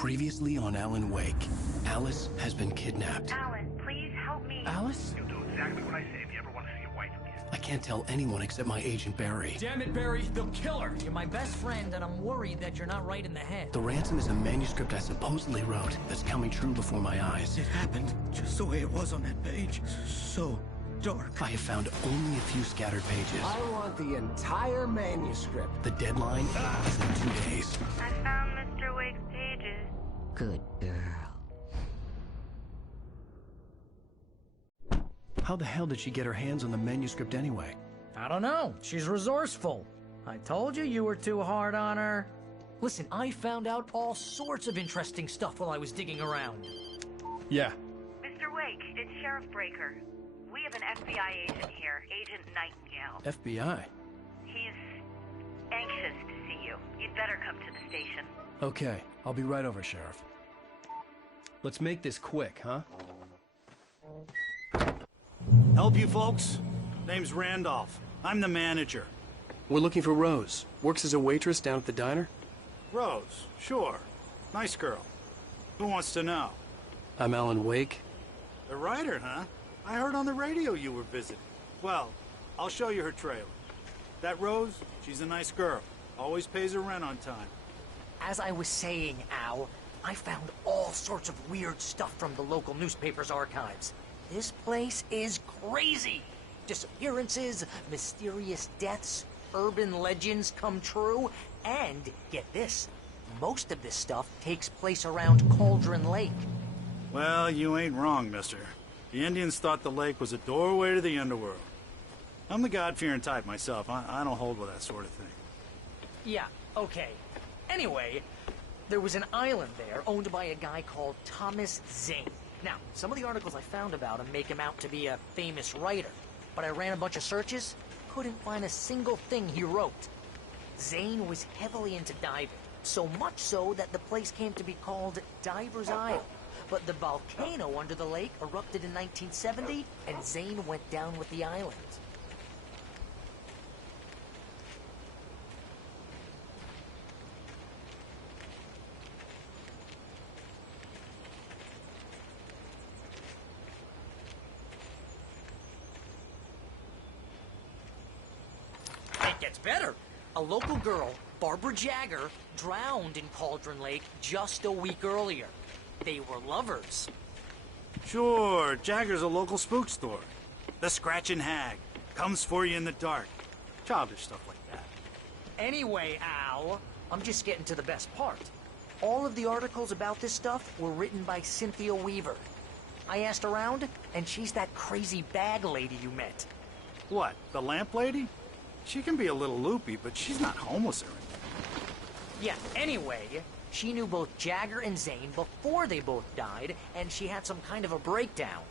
Previously on Alan Wake, Alice has been kidnapped. Alan, please help me. Alice? You'll do exactly what I say if you ever want to see your wife again. I can't tell anyone except my agent Barry. Damn it, Barry, they'll kill her! You're my best friend, and I'm worried that you're not right in the head. The ransom is a manuscript I supposedly wrote that's coming true before my eyes. It happened just the way it was on that page. So dark. I have found only a few scattered pages. I want the entire manuscript. The deadline is in 2 days. I found Mr. Wake's pages. Good girl. How the hell did she get her hands on the manuscript anyway? I don't know. She's resourceful. I told you you were too hard on her. Listen, I found out all sorts of interesting stuff while I was digging around. Yeah. Mr. Wake, it's Sheriff Breaker. We have an FBI agent here, Agent Nightingale. FBI? He's anxious to see you. You'd better come to the station. Okay, I'll be right over, Sheriff. Let's make this quick, huh? Help you folks? Name's Randolph. I'm the manager. We're looking for Rose. Works as a waitress down at the diner? Rose, sure. Nice girl. Who wants to know? I'm Alan Wake. The writer, huh? I heard on the radio you were visiting. Well, I'll show you her trailer. That Rose, she's a nice girl. Always pays her rent on time. As I was saying, Al, I found all sorts of weird stuff from the local newspaper's archives. This place is crazy. Disappearances, mysterious deaths, urban legends come true, and, get this, most of this stuff takes place around Cauldron Lake. Well, you ain't wrong, mister. The Indians thought the lake was a doorway to the underworld. I'm the God-fearing type myself. I don't hold with that sort of thing. Yeah, okay. Anyway, there was an island there owned by a guy called Thomas Zane. Now, some of the articles I found about him make him out to be a famous writer, but I ran a bunch of searches, couldn't find a single thing he wrote. Zane was heavily into diving, so much so that the place came to be called Diver's Isle. But the volcano under the lake erupted in 1970, and Zane went down with the island. It gets better. A local girl, Barbara Jagger, drowned in Cauldron Lake just a week earlier. They were lovers. Sure, Jagger's a local spook store. The Scratchin' Hag. Comes for you in the dark. Childish stuff like that. Anyway, Al, I'm just getting to the best part. All of the articles about this stuff were written by Cynthia Weaver. I asked around, and she's that crazy bag lady you met. What, the lamp lady? She can be a little loopy, but she's not homeless or anything. Yeah, anyway, she knew both Jagger and Zane before they both died, and she had some kind of a breakdown.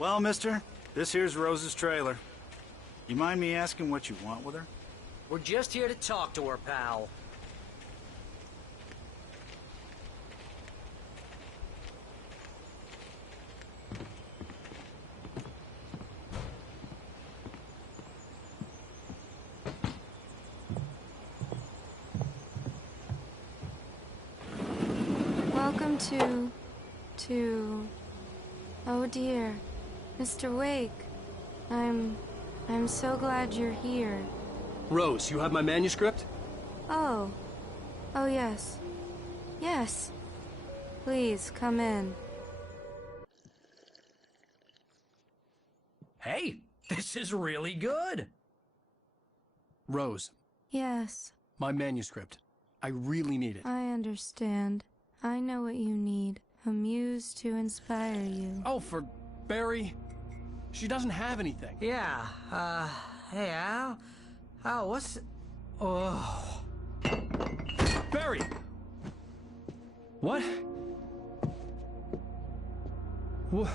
Well, mister, this here's Rose's trailer. You mind me asking what you want with her? We're just here to talk to her, pal. Welcome to... Oh dear, Mr. Wake. I'm so glad you're here. Rose, you have my manuscript? Oh. Oh yes. Yes. Please, come in. Hey, this is really good. Rose, Yes, my manuscript. I really need it. I understand. I know what you need. A muse to inspire you. Oh, for Barry. She doesn't have anything. Yeah, hey, Al? Al, what's... Oh... Barry! What? What?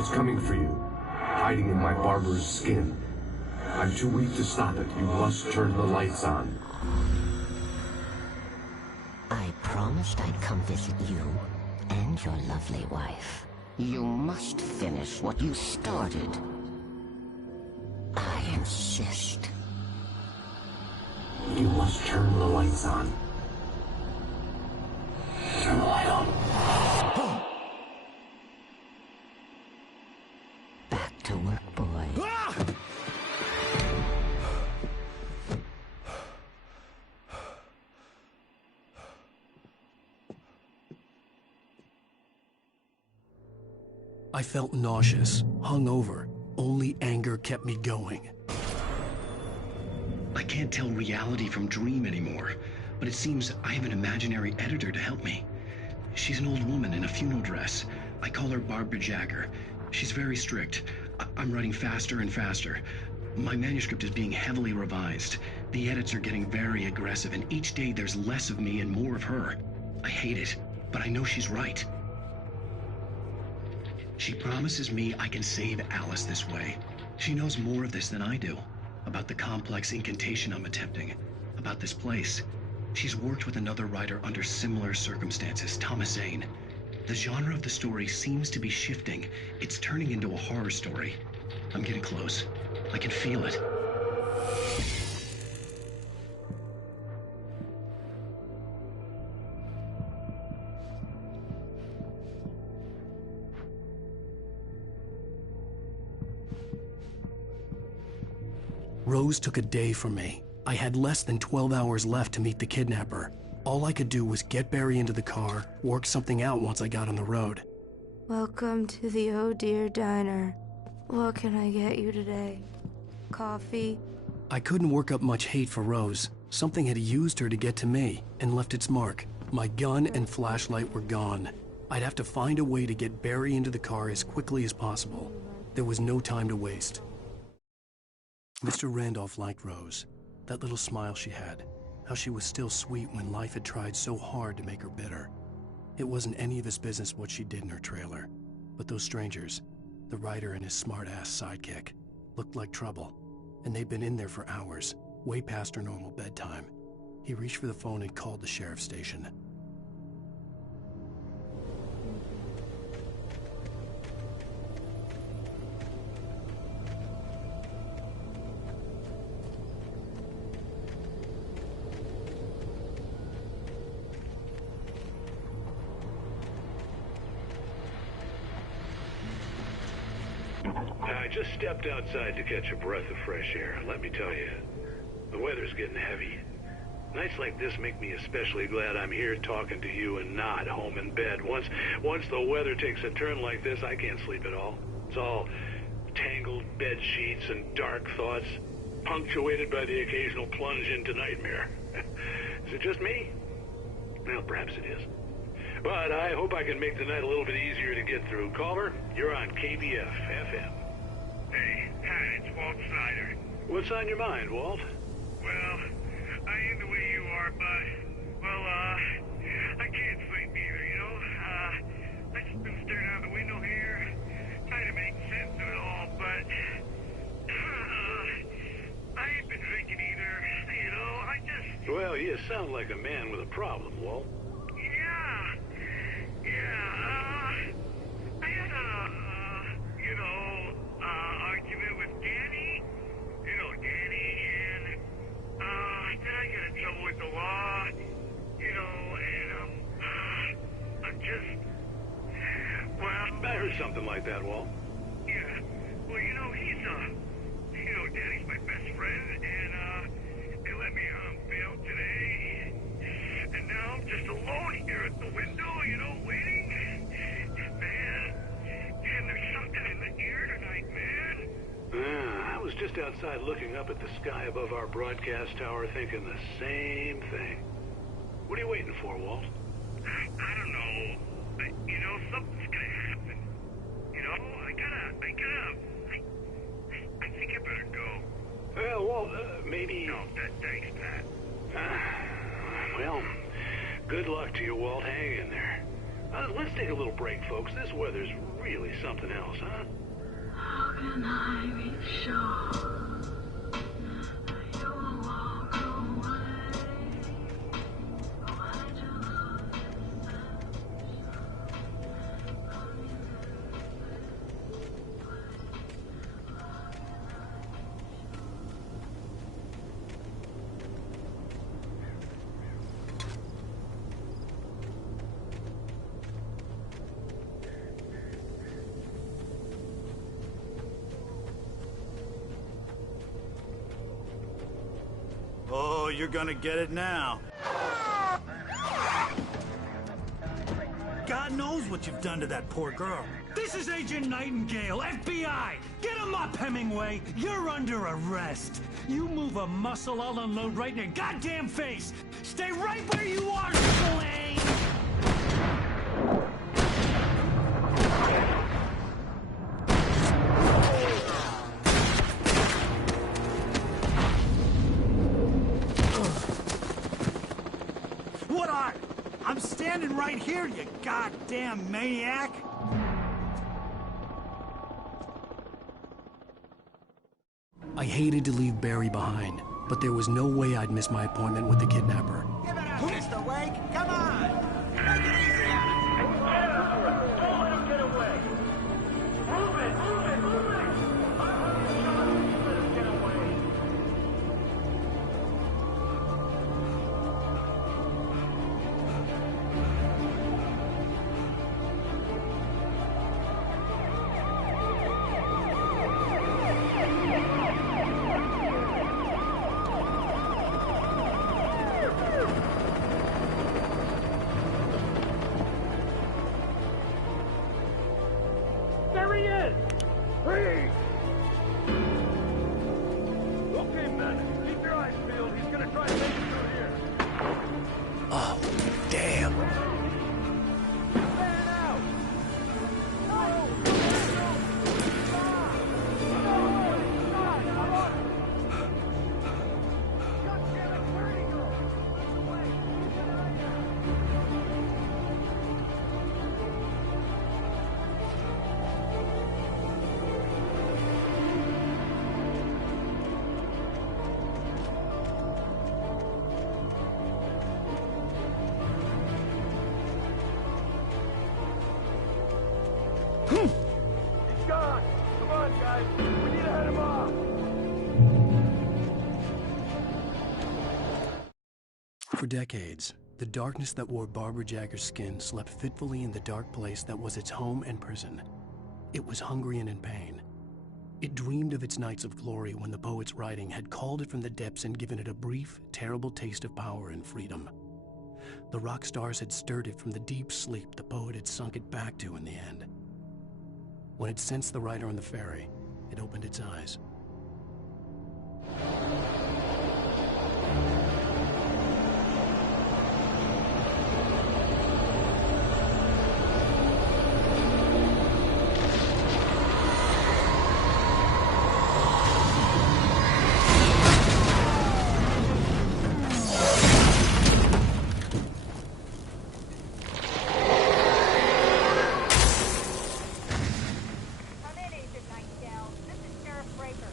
It's coming for you, hiding in my barber's skin. I'm too weak to stop it. You must turn the lights on. I promised I'd come visit you and your lovely wife. You must finish what you started. I insist. You must turn the lights on. Turn the light on. Back to work, boy. I felt nauseous, hungover. Only anger kept me going. I can't tell reality from dream anymore, but it seems I have an imaginary editor to help me. She's an old woman in a funeral dress. I call her Barbara Jagger. She's very strict. I'm writing faster and faster. My manuscript is being heavily revised. The edits are getting very aggressive, and each day there's less of me and more of her. I hate it, but I know she's right. She promises me I can save Alice this way. She knows more of this than I do. About the complex incantation I'm attempting. About this place. She's worked with another writer under similar circumstances, Thomas Zane. The genre of the story seems to be shifting. It's turning into a horror story. I'm getting close. I can feel it. Rose took a day from me. I had less than 12 hours left to meet the kidnapper. All I could do was get Barry into the car, work something out once I got on the road. Welcome to the Oh Dear Diner. What can I get you today? Coffee? I couldn't work up much hate for Rose. Something had used her to get to me and left its mark. My gun and flashlight were gone. I'd have to find a way to get Barry into the car as quickly as possible. There was no time to waste. Mr. Randolph liked Rose. That little smile she had. How she was still sweet when life had tried so hard to make her bitter. It wasn't any of his business what she did in her trailer. But those strangers, the writer and his smart-ass sidekick, looked like trouble. And they'd been in there for hours, way past her normal bedtime. He reached for the phone and called the sheriff's station. I just stepped outside to catch a breath of fresh air. Let me tell you, the weather's getting heavy. Nights like this make me especially glad I'm here talking to you and not home in bed. Once the weather takes a turn like this, I can't sleep at all. It's all tangled bed sheets and dark thoughts, punctuated by the occasional plunge into nightmare. Is it just me? Well, perhaps it is. But I hope I can make the night a little bit easier to get through. Caller, you're on KBF FM. Hey, hi, it's Walt Snyder. What's on your mind, Walt? Well, I am the way you are, but, well, I can't sleep either, you know? I just been staring out the window here, trying to make sense of it all, but, I ain't been drinking either, you know, I just... Well, you sound like a man with a problem, Walt. I had a, argument with Danny, and, then I got in trouble with the law, and, I'm just, well... I heard something like that, Walt. Yeah, well, Danny's my best friend, and, they let me on bail today, and now I'm just alone here at the window, waiting. Man, there's something in the air tonight, man. I was just outside looking up at the sky above our broadcast tower thinking the same thing. What are you waiting for, Walt? I don't know. But, something's gonna happen. I think I better go. Well, Walt, maybe... No, thanks, Pat. Well, good luck to you, Walt. Hang in there. Let's take a little break, folks. This weather's really something else, huh? How can I be sure you will walk away? Oh, you're gonna get it now. God knows what you've done to that poor girl. This is Agent Nightingale, FBI! Get him up, Hemingway! You're under arrest! You move a muscle, I'll unload right in your goddamn face! Stay right where you are, Slane! What are? I'm standing right here, you goddamn maniac! I hated to leave Barry behind, but there was no way I'd miss my appointment with the kidnapper. Give it up, Mr. Wake! Come on! Make it easy on us! Don't let him get away! Move it! Move it! Move it! Let him get away! There he is! Freeze! Okay, men, keep your eyes peeled. He's gonna try to make it through here. Oh, damn. Fan out! No! He's gone! Come on, guys! We need to head him off! For decades, the darkness that wore Barbara Jagger's skin slept fitfully in the dark place that was its home and prison. It was hungry and in pain. It dreamed of its nights of glory when the poet's writing had called it from the depths and given it a brief, terrible taste of power and freedom. The rock stars had stirred it from the deep sleep the poet had sunk it back to in the end. When it sensed the rider on the ferry, it opened its eyes. Come in, Agent Nightingale. This is Sheriff Breaker.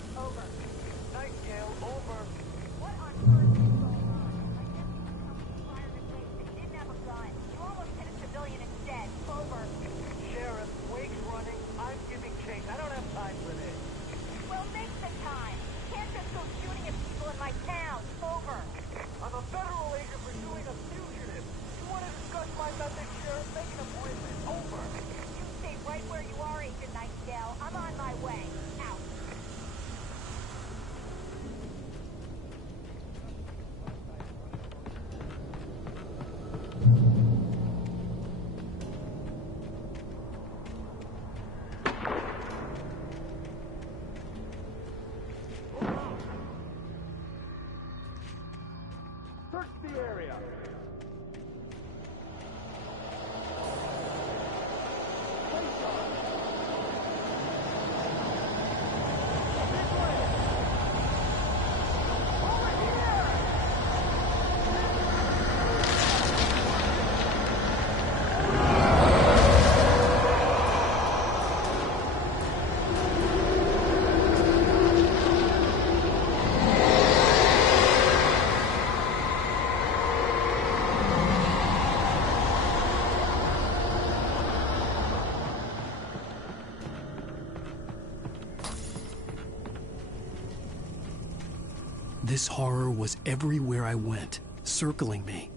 This horror was everywhere I went, circling me.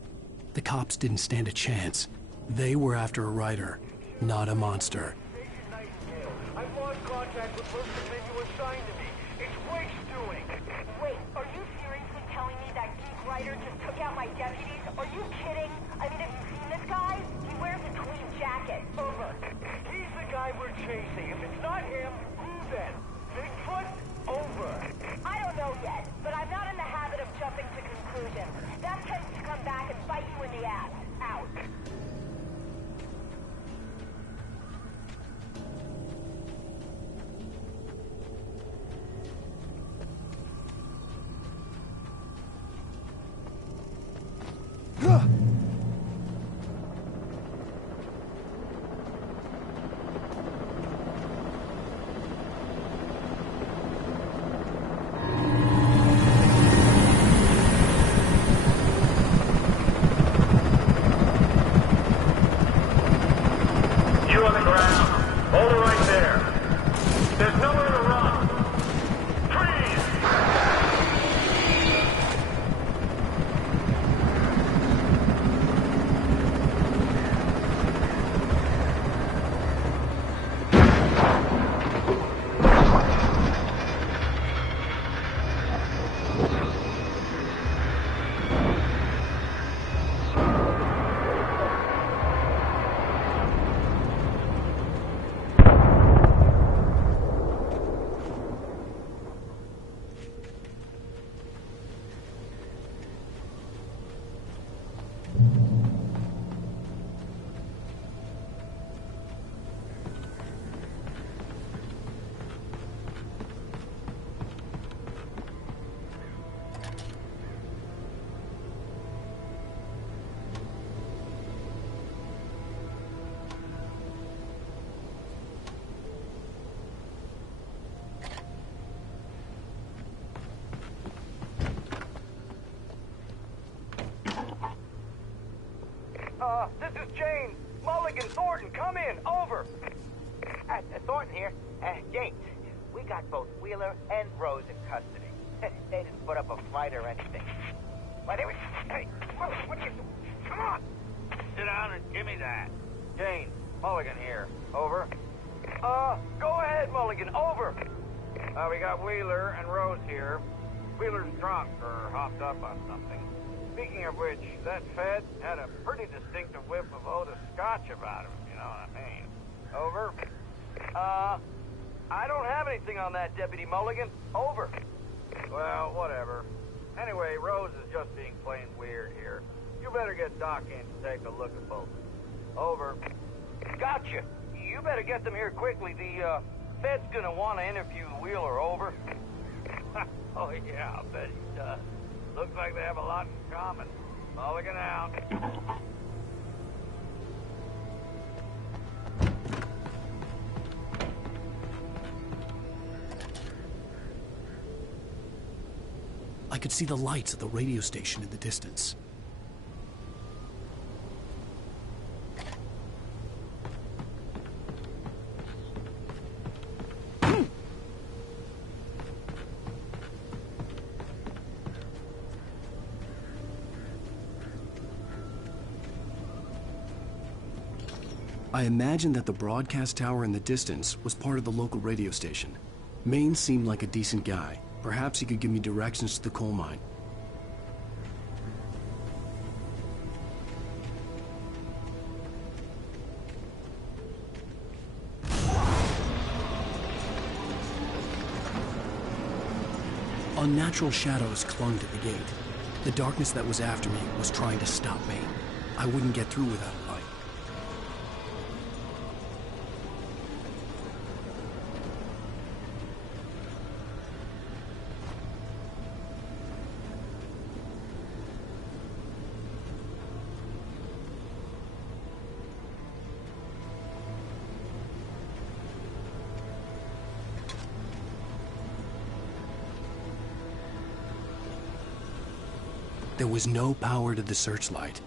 The cops didn't stand a chance. They were after a writer, not a monster. I've lost contact with most of the men you assigned to me. It's Wake's doing. Wait, are you seriously telling me that geek writer just took out my deputies? Are you kidding? I mean, have you seen this guy? He wears a tweed jacket. Over. He's the guy we're chasing. If it's not him, who then? Bigfoot? Over. I don't know yet, but I'm not in the habit of jumping to conclusions. That tends to come back and bite you in the ass. Out. This is James. Mulligan, Thornton, come in. Over. Thornton here. James, we got both Wheeler and Rose in custody. They didn't put up a fight or anything. Hey, what are you doing? Come on. Sit down and give me that. Jane, Mulligan here. Over. Go ahead, Mulligan. Over. We got Wheeler and Rose here. Wheeler's drunk or hopped up on something. Speaking of which, that Fed had a pretty distinctive whiff of Otis Scotch about him, you know what I mean. Over. I don't have anything on that, Deputy Mulligan. Over. Well, whatever. Anyway, Rose is just being plain weird here. You better get Doc in to take a look at both. Over. Gotcha. You better get them here quickly. The, Fed's gonna want to interview Wheeler. Over. Oh, yeah, I'll bet he does. Looks like they have a lot in common. Mulligan out. I could see the lights of the radio station in the distance. I imagined that the broadcast tower in the distance was part of the local radio station. Maine seemed like a decent guy. Perhaps he could give me directions to the coal mine. Unnatural shadows clung to the gate. The darkness that was after me was trying to stop me. I wouldn't get through without a light. There was no power to the searchlight.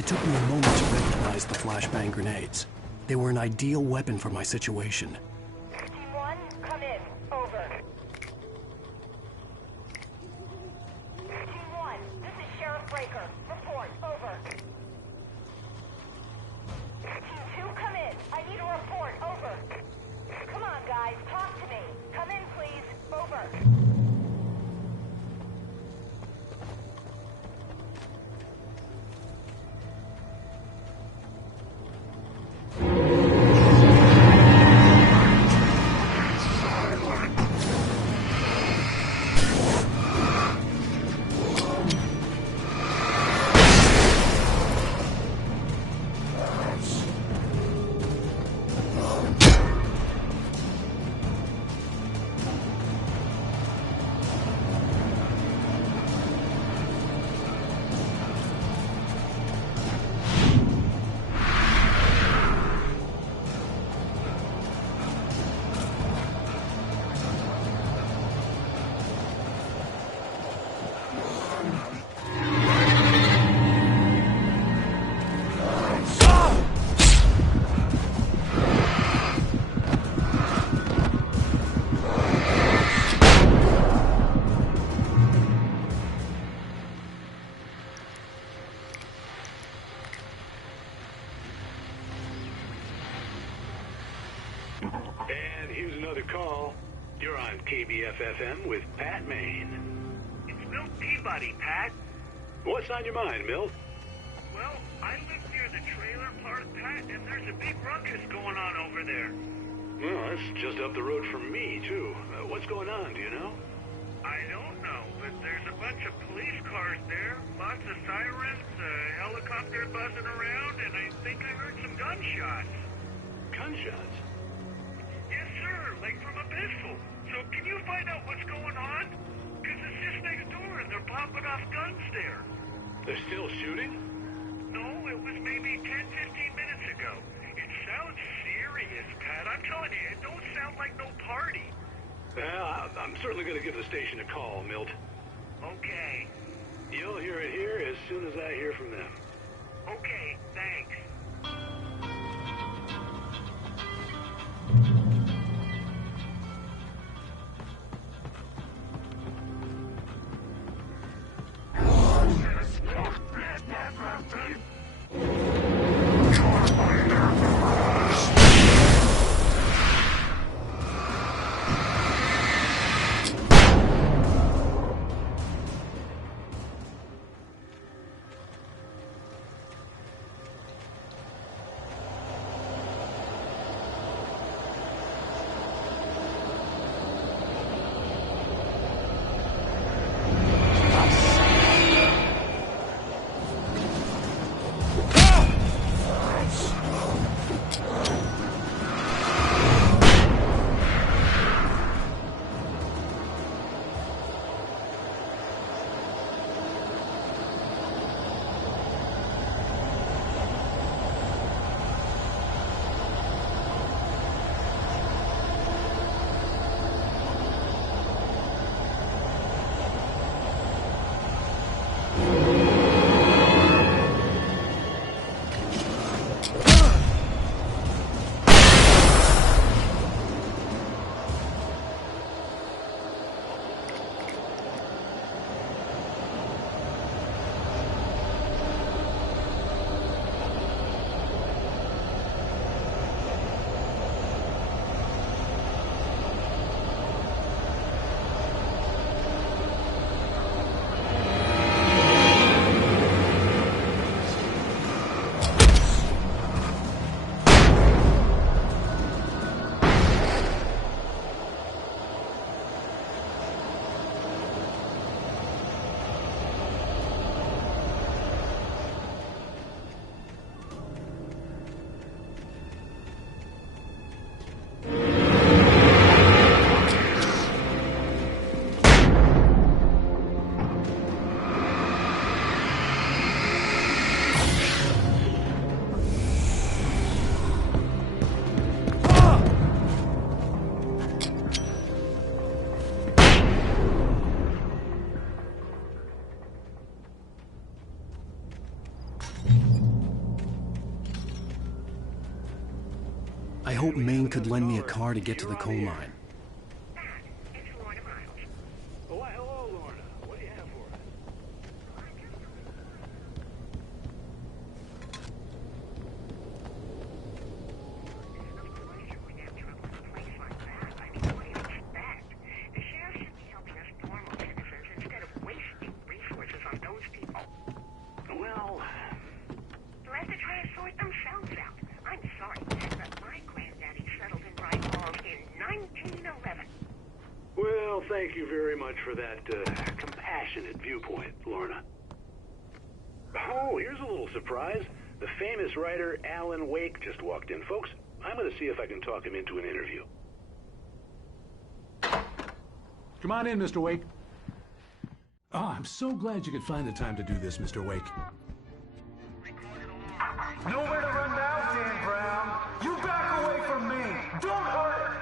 It took me a moment to recognize the flashbang grenades. They were an ideal weapon for my situation. Team 1, come in. Over. Team 1, this is Sheriff Breaker. Report. Over. Team 2, come in. I need a report. Over. Come on, guys. Talk to me. Come in, please. Over. And here's another call. You're on KBF-FM with Pat Maine. It's Milt Peabody, Pat. What's on your mind, Milt? Well, I live near the trailer park, Pat, and there's a big ruckus going on over there. Well, that's just up the road from me, too. What's going on, do you know? I don't know, but there's a bunch of police cars there, lots of sirens, a helicopter buzzing around, and I think I heard some gunshots. Gunshots? Yes, sir, like from a pistol. So can you find out what's going on? Because it's just next door and they're popping off guns there. They're still shooting? No, it was maybe 10, 15 minutes ago. It sounds serious, Pat. I'm telling you, it don't sound like no party. Well, I'm certainly going to give the station a call, Milt. Okay. You'll hear it here as soon as I hear from them. Okay, thanks. hoped Maine could lend me a car to get to the coal mine. Oh, hello, Lorna. What do you have for us? Well, they'll have to try and sort themselves out. I'm sorry, but my granddaddy settled in Rye Falls in 1911. well, thank you very much for that compassionate viewpoint, Lorna. Oh, here's a little surprise. The famous writer Alan Wake just walked in. Folks, I'm going to see if I can talk him into an interview. Come on in, Mr. Wake. Oh, I'm so glad you could find the time to do this, Mr. Wake. Nowhere to run now, Dan Brown. You back away from me. Don't hurt her.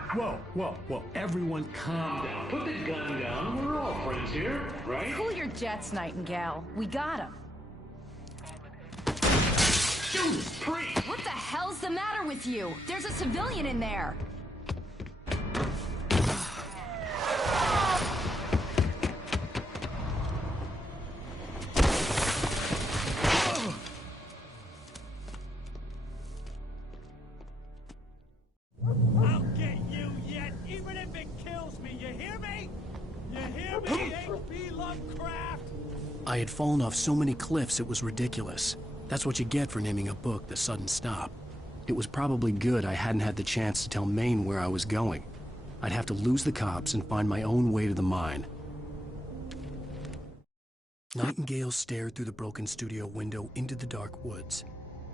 Whoa. Everyone calm down. Put the gun down. We're all friends here, right? Cool your jets, Nightingale. We got him. Judas Priest! What the hell's the matter with you? There's a civilian in there. I'll get you yet, even if it kills me. You hear me? You hear me, H.P. Lovecraft? I had fallen off so many cliffs it was ridiculous. That's what you get for naming a book The Sudden Stop. It was probably good I hadn't had the chance to tell Maine where I was going. I'd have to lose the cops and find my own way to the mine. Nightingale stared through the broken studio window into the dark woods.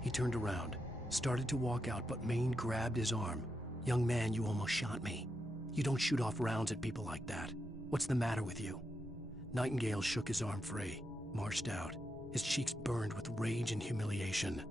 He turned around, started to walk out, but Maine grabbed his arm. "Young man, you almost shot me. You don't shoot off rounds at people like that. What's the matter with you?" Nightingale shook his arm free, marched out. His cheeks burned with rage and humiliation.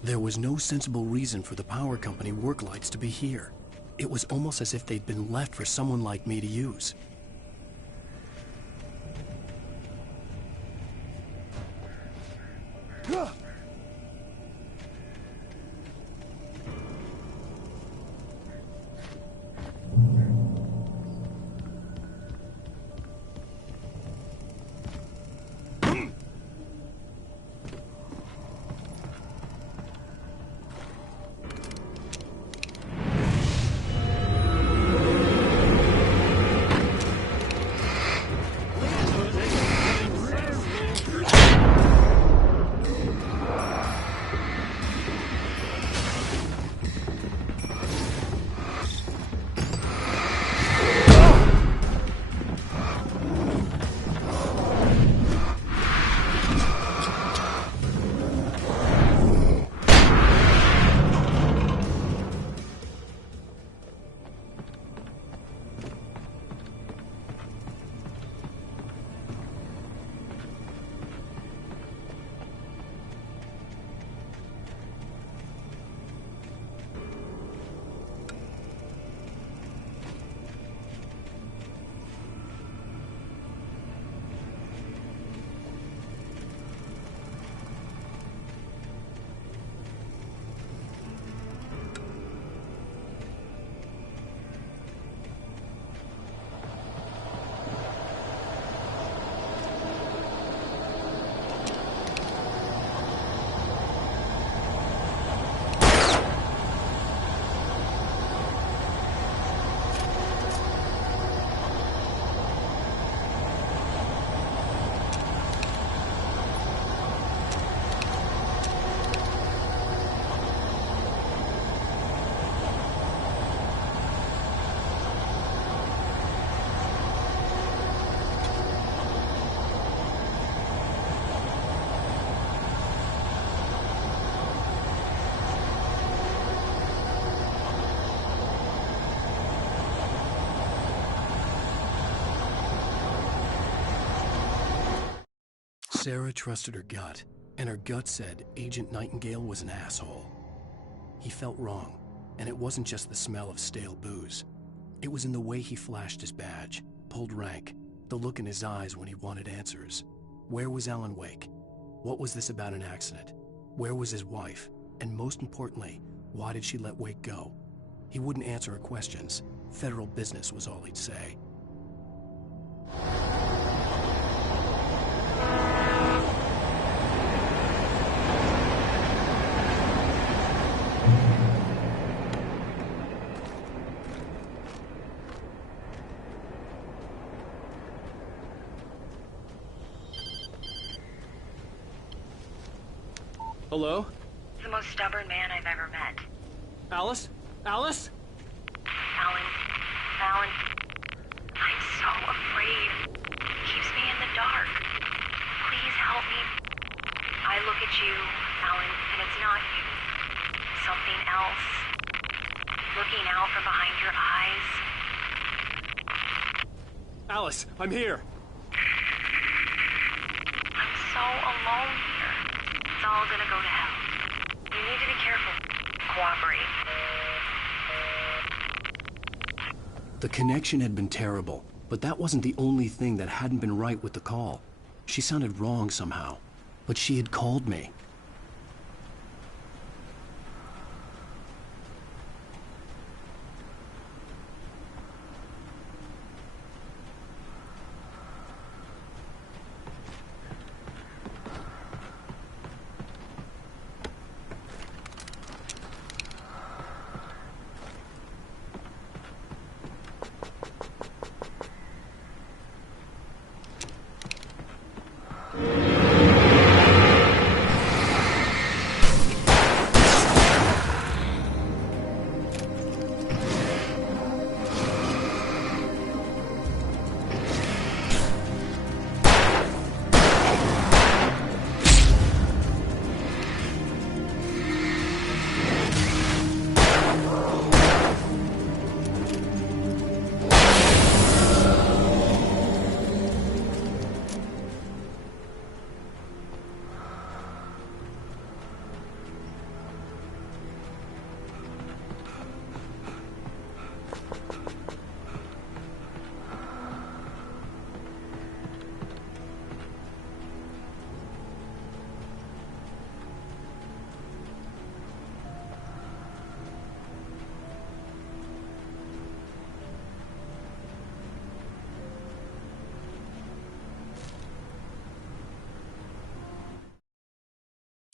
There was no sensible reason for the power company work lights to be here. It was almost as if they'd been left for someone like me to use. Sarah trusted her gut, and her gut said Agent Nightingale was an asshole. He felt wrong, and it wasn't just the smell of stale booze. It was in the way he flashed his badge, pulled rank, the look in his eyes when he wanted answers. Where was Alan Wake? What was this about an accident? Where was his wife? And most importantly, why did she let Wake go? He wouldn't answer her questions. Federal business was all he'd say. Hello? The most stubborn man I've ever met. Alice? Alice? Alan, I'm so afraid. He keeps me in the dark. Please help me. I look at you, Alan, and it's not you. Something else. Looking out from behind your eyes. Alice, I'm here. I'm so alone here. It's all gonna go to hell. You need to be careful. Cooperate. The connection had been terrible, but that wasn't the only thing that hadn't been right with the call. She sounded wrong somehow, but she had called me.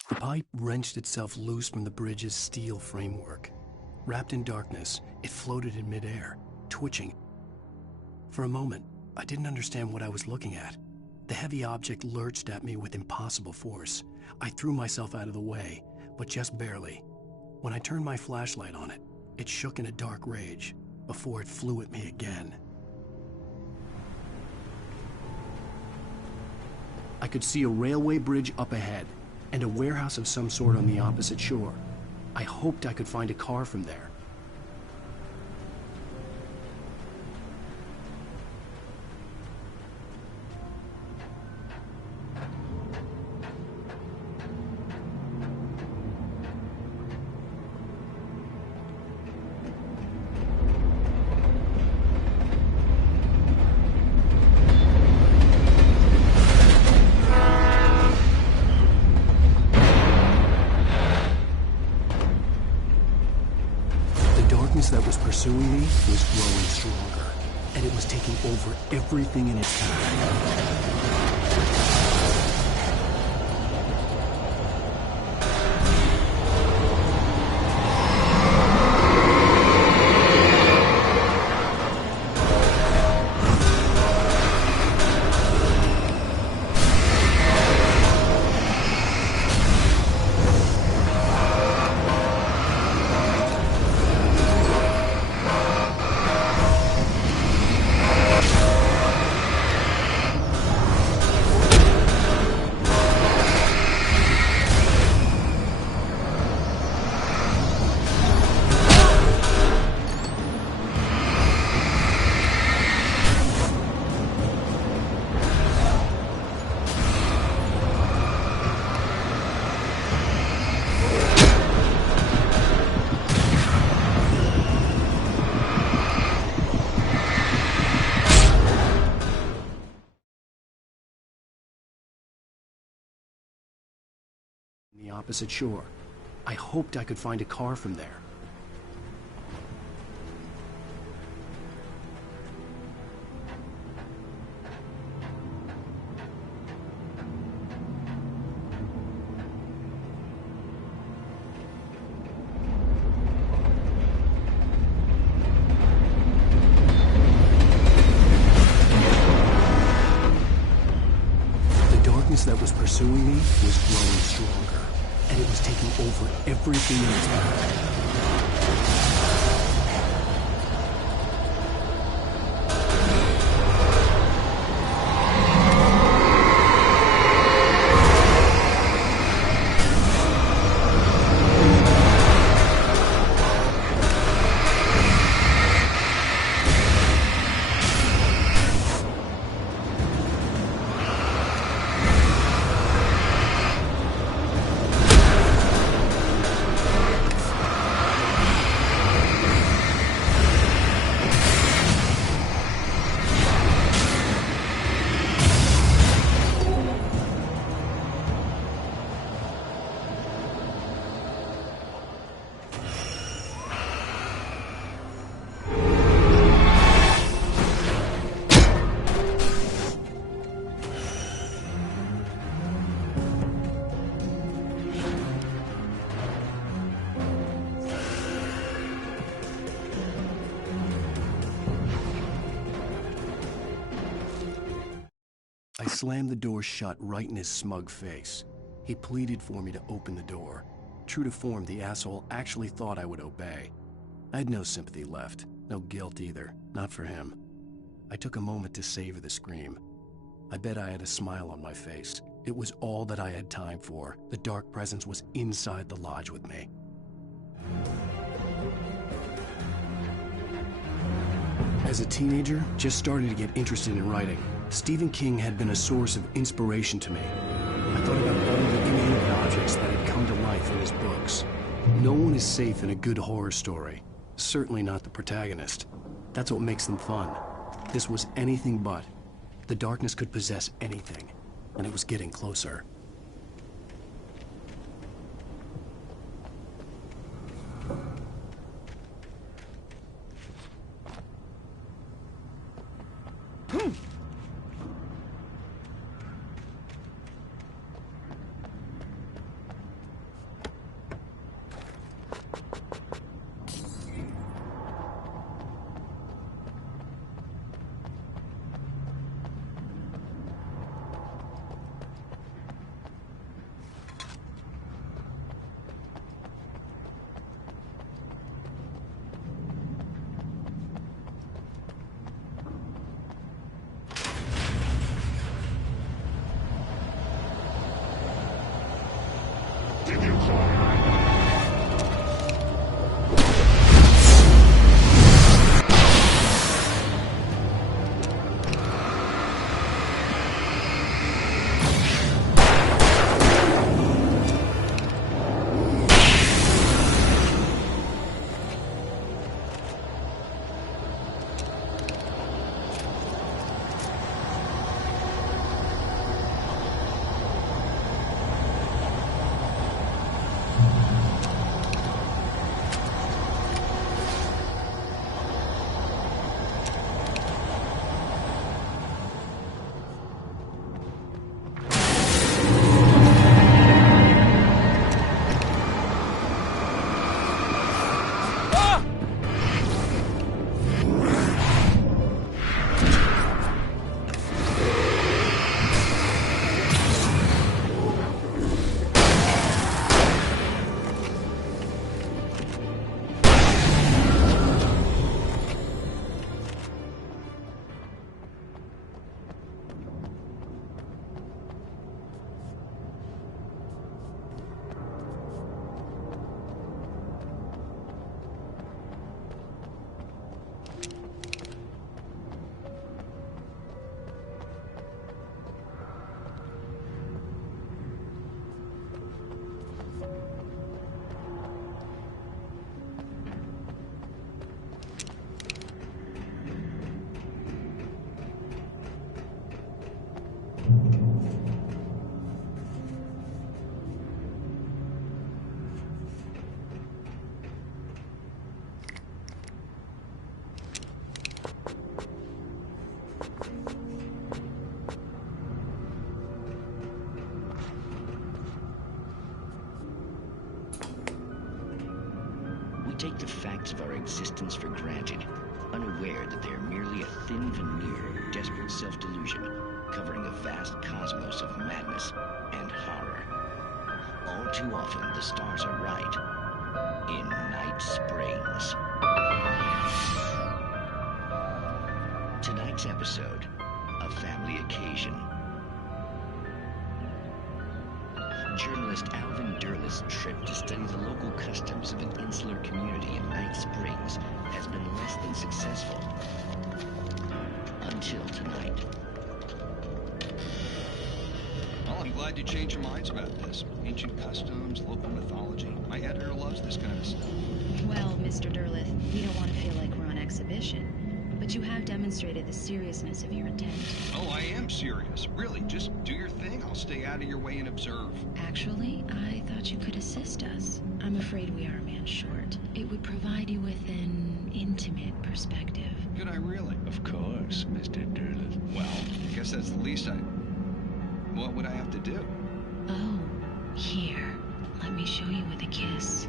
The pipe wrenched itself loose from the bridge's steel framework. Wrapped in darkness, it floated in midair, twitching. For a moment, I didn't understand what I was looking at. The heavy object lurched at me with impossible force. I threw myself out of the way, but just barely. When I turned my flashlight on it, it shook in a dark rage before it flew at me again. I could see a railway bridge up ahead, and a warehouse of some sort on the opposite shore. I hoped I could find a car from there. That was pursuing me was growing stronger, and it was taking over everything in its path. opposite shore. I hoped I could find a car from there. That was pursuing me was growing stronger, and it was taking over everything in its path. I slammed the door shut right in his smug face. He pleaded for me to open the door. True to form, the asshole actually thought I would obey. I had no sympathy left, no guilt either, not for him. I took a moment to savor the scream. I bet I had a smile on my face. It was all that I had time for. The dark presence was inside the lodge with me. As a teenager, just starting to get interested in writing, Stephen King had been a source of inspiration to me. I thought about all the inanimate objects that had come to life in his books. No one is safe in a good horror story. Certainly not the protagonist. That's what makes them fun. This was anything but. The darkness could possess anything, and it was getting closer. We take the facts of our existence for granted, unaware that they are merely a thin veneer of desperate self-delusion, covering a vast cosmos of madness and horror. All too often, the stars are right. In Night Springs. Tonight's episode, a family occasion. Journalist Alvin Derleth's trip to study the local customs of an insular community in Night Springs has been less than successful. Until tonight. Well, I'm glad you changed your minds about this. Ancient customs, local mythology. My editor loves this kind of stuff. Well, Mr. Derleth, we don't want to feel like we're on exhibition. But you have demonstrated the seriousness of your intent. Oh, I am serious. Really, just do your thing. I'll stay out of your way and observe. Actually, I thought you could assist us. I'm afraid we are a man short. It would provide you with an intimate perspective. Could I really? Of course, Mr. Derleth. Well, I guess that's the least I... What would I have to do? Oh, here. Let me show you with a kiss.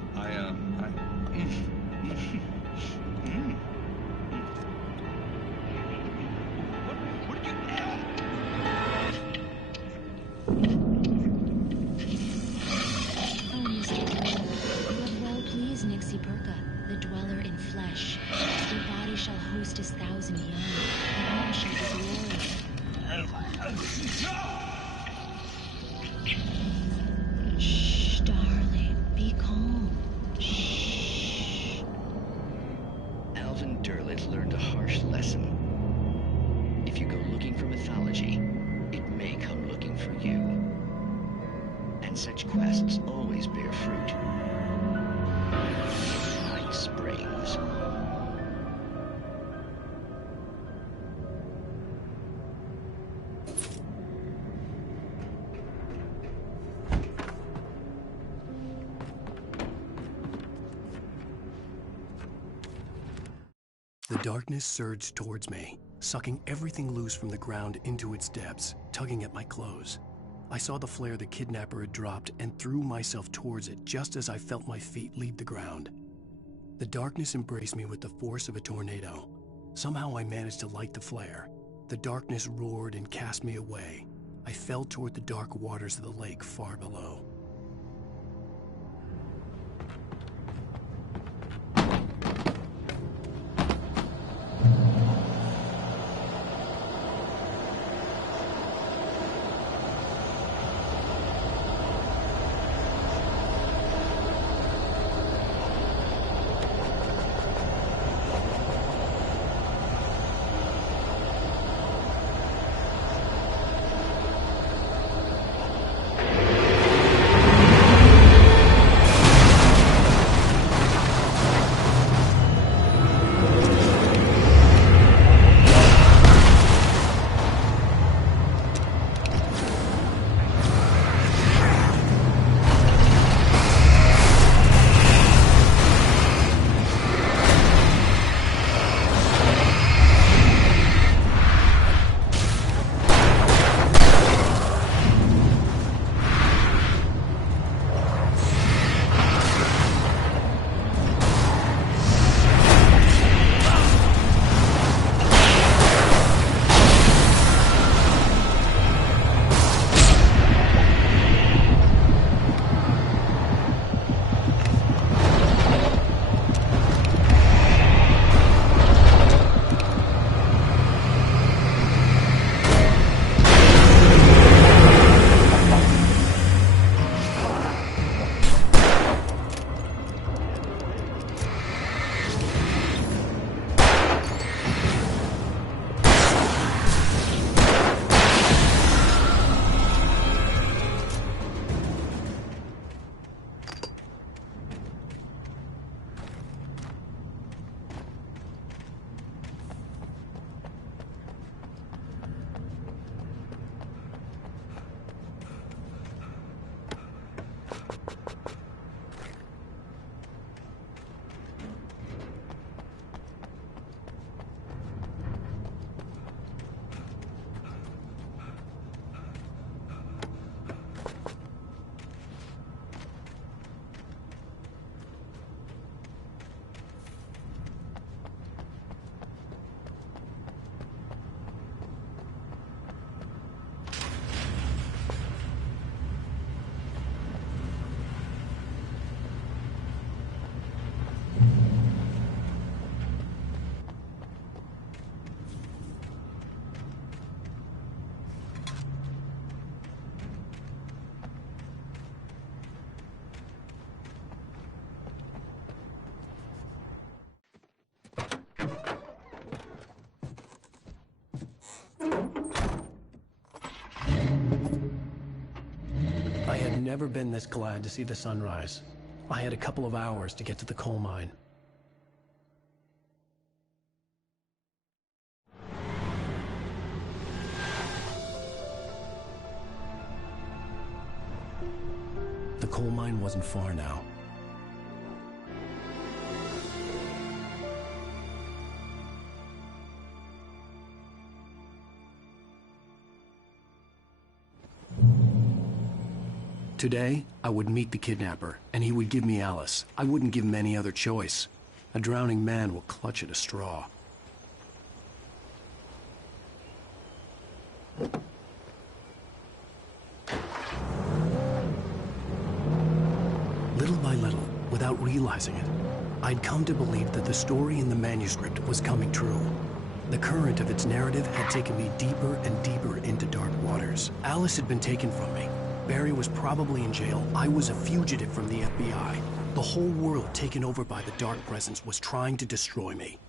The dweller in flesh. Your body shall host his 1,000 young. And all shall be glory. Shh, darling. Be calm. Shh. Alvin Derleth learned a harsh lesson. If you go looking for mythology, it may come looking for you. And such quests always bear fruit. Springs. The darkness surged towards me, sucking everything loose from the ground into its depths, tugging at my clothes. I saw the flare the kidnapper had dropped and threw myself towards it just as I felt my feet leave the ground. The darkness embraced me with the force of a tornado. Somehow I managed to light the flare. The darkness roared and cast me away. I fell toward the dark waters of the lake far below. never been this glad to see the sunrise. I had a couple of hours to get to the coal mine. The coal mine wasn't far now. Today, I would meet the kidnapper, and he would give me Alice. I wouldn't give him any other choice. A drowning man will clutch at a straw. Little by little, without realizing it, I'd come to believe that the story in the manuscript was coming true. The current of its narrative had taken me deeper and deeper into dark waters. Alice had been taken from me. Barry was probably in jail. I was a fugitive from the FBI. The whole world taken over by the dark presence was trying to destroy me.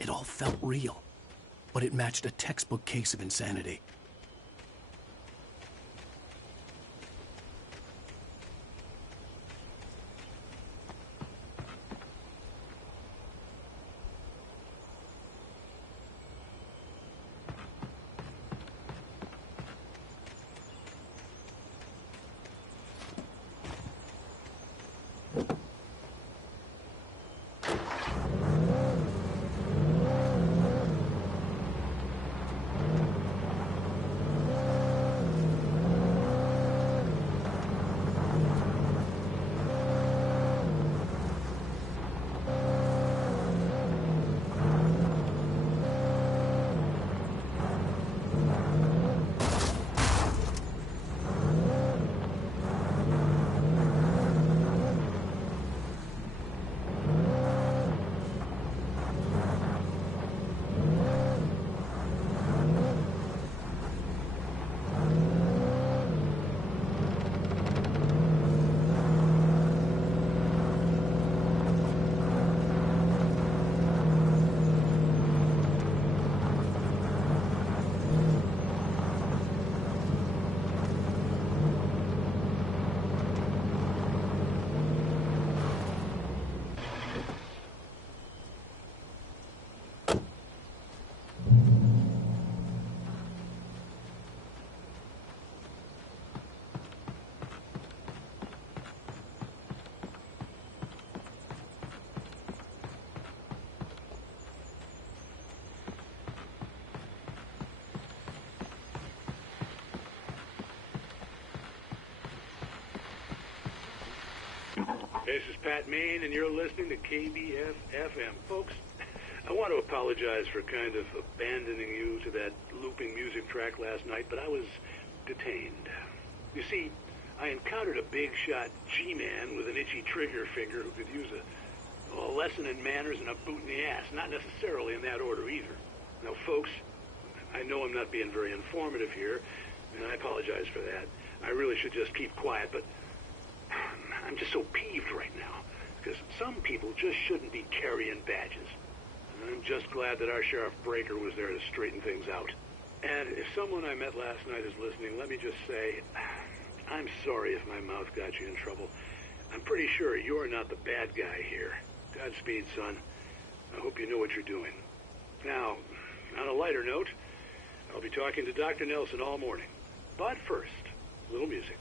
It all felt real, but it matched a textbook case of insanity. This is Pat Main, and you're listening to KBF-FM. Folks, I want to apologize for kind of abandoning you to that looping music track last night, but I was detained. You see, I encountered a big-shot G-man with an itchy trigger finger who could use a lesson in manners and a boot in the ass. Not necessarily in that order, either. Now, folks, I know I'm not being very informative here, and I apologize for that. I really should just keep quiet, but I'm just so peeved right now, because some people just shouldn't be carrying badges. And I'm just glad that our Sheriff Breaker was there to straighten things out. And if someone I met last night is listening, let me just say, I'm sorry if my mouth got you in trouble. I'm pretty sure you're not the bad guy here. Godspeed, son. I hope you know what you're doing. Now, on a lighter note, I'll be talking to Dr. Nelson all morning. But first, a little music.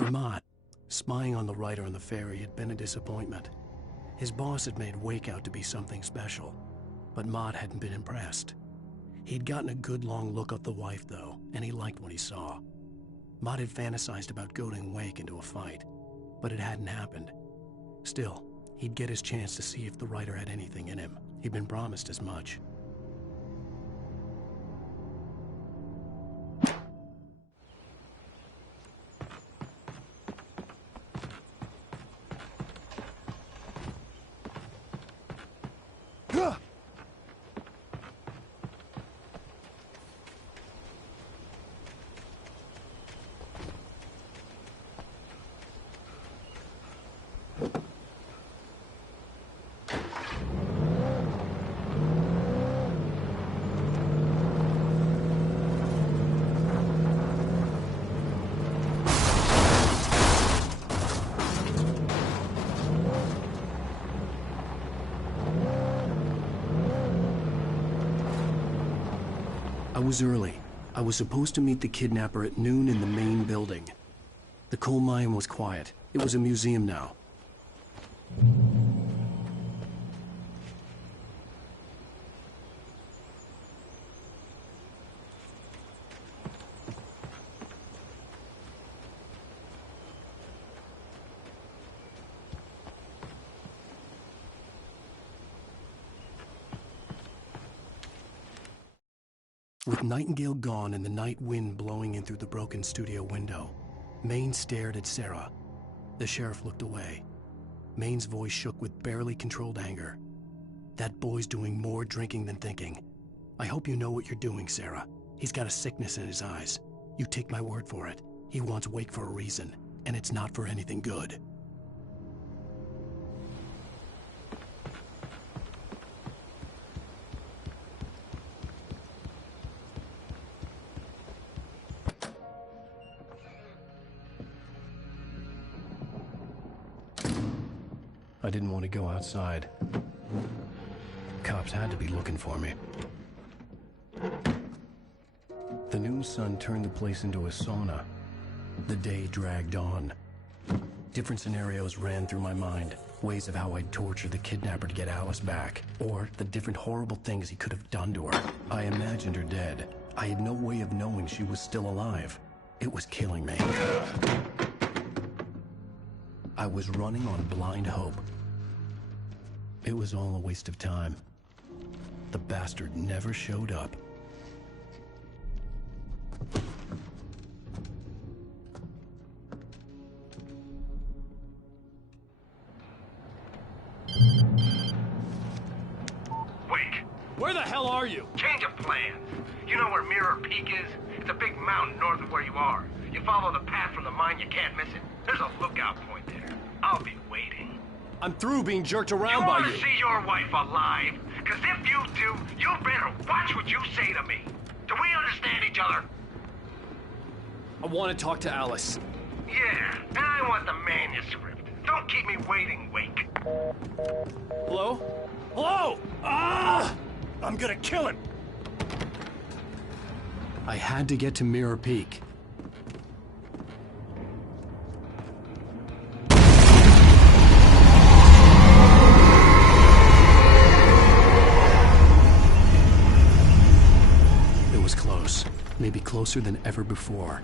For Mott, spying on the writer on the ferry had been a disappointment. His boss had made Wake out to be something special, but Mott hadn't been impressed. He'd gotten a good long look at the wife, though, and he liked what he saw. Mott had fantasized about goading Wake into a fight, but it hadn't happened. Still, he'd get his chance to see if the writer had anything in him. He'd been promised as much. I was early. I was supposed to meet the kidnapper at noon in the main building. The coal mine was quiet. It was a museum now. With Nightingale gone and the night wind blowing in through the broken studio window, Maine stared at Sarah. The sheriff looked away. Maine's voice shook with barely controlled anger. That boy's doing more drinking than thinking. I hope you know what you're doing, Sarah. He's got a sickness in his eyes. You take my word for it. He wants Wake for a reason, and it's not for anything good. I didn't want to go outside. Cops had to be looking for me. The noon sun turned the place into a sauna. The day dragged on. Different scenarios ran through my mind. Ways of how I'd torture the kidnapper to get Alice back. Or the different horrible things he could have done to her. I imagined her dead. I had no way of knowing she was still alive. It was killing me. I was running on blind hope. It was all a waste of time. The bastard never showed up. Wake! Where the hell are you? Change of plans. You know where Mirror Peak is? It's a big mountain north of where you are. You follow the path from the mine, you can't miss it. There's a lookout point there. I'll be waiting. I'm through being jerked around by you. You want to see your wife alive? Because if you do, you better watch what you say to me. Do we understand each other? I want to talk to Alice. Yeah, and I want the manuscript. Don't keep me waiting, Wake. Hello? Hello! Ah! I'm gonna kill him! I had to get to Mirror Peak. It was close. Maybe closer than ever before.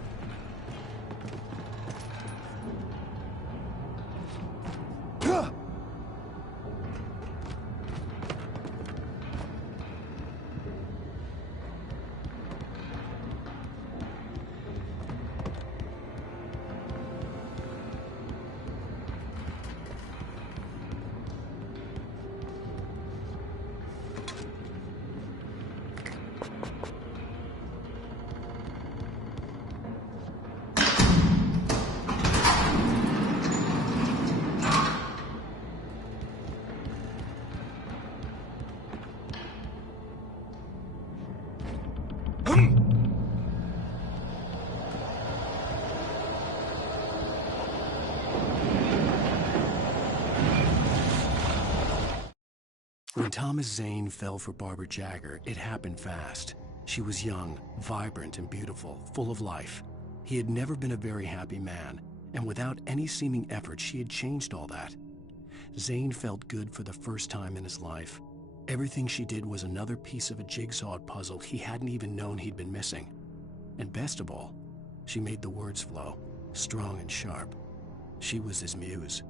When Thomas Zane fell for Barbara Jagger, it happened fast. She was young, vibrant, and beautiful, full of life. He had never been a very happy man, And without any seeming effort, she had changed all that. Zane felt good for the first time in his life. Everything she did was another piece of a jigsaw puzzle he hadn't even known he'd been missing. And best of all, she made the words flow, strong and sharp. She was his muse.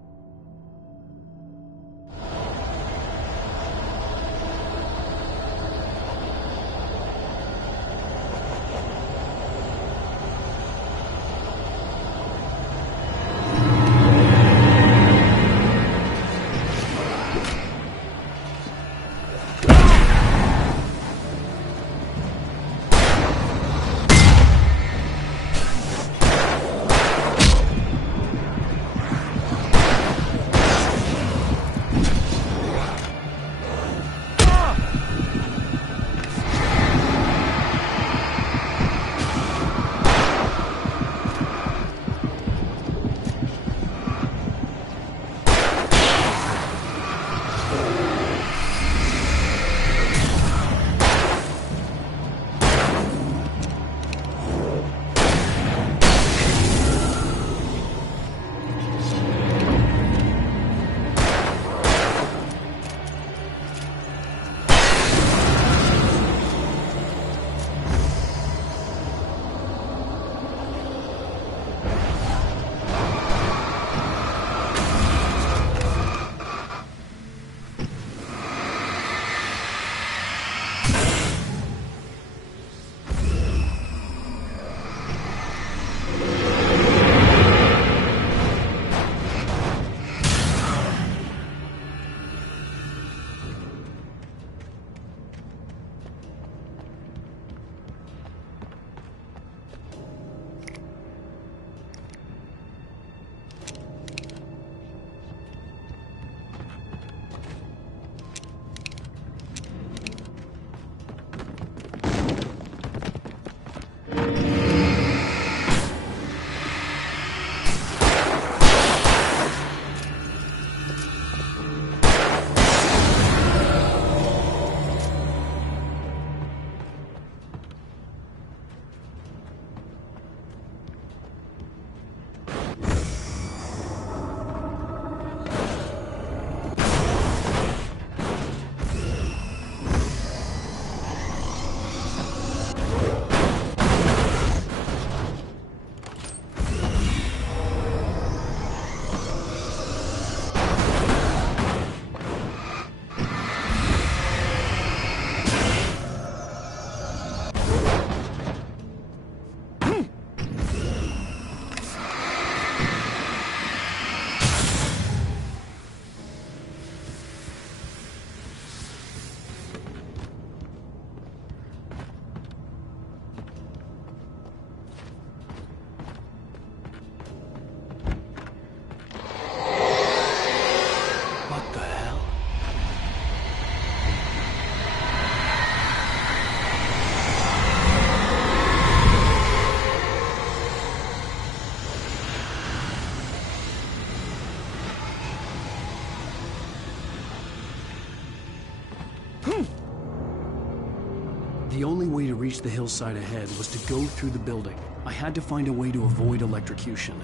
The only way to reach the hillside ahead was to go through the building. I had to find a way to avoid electrocution.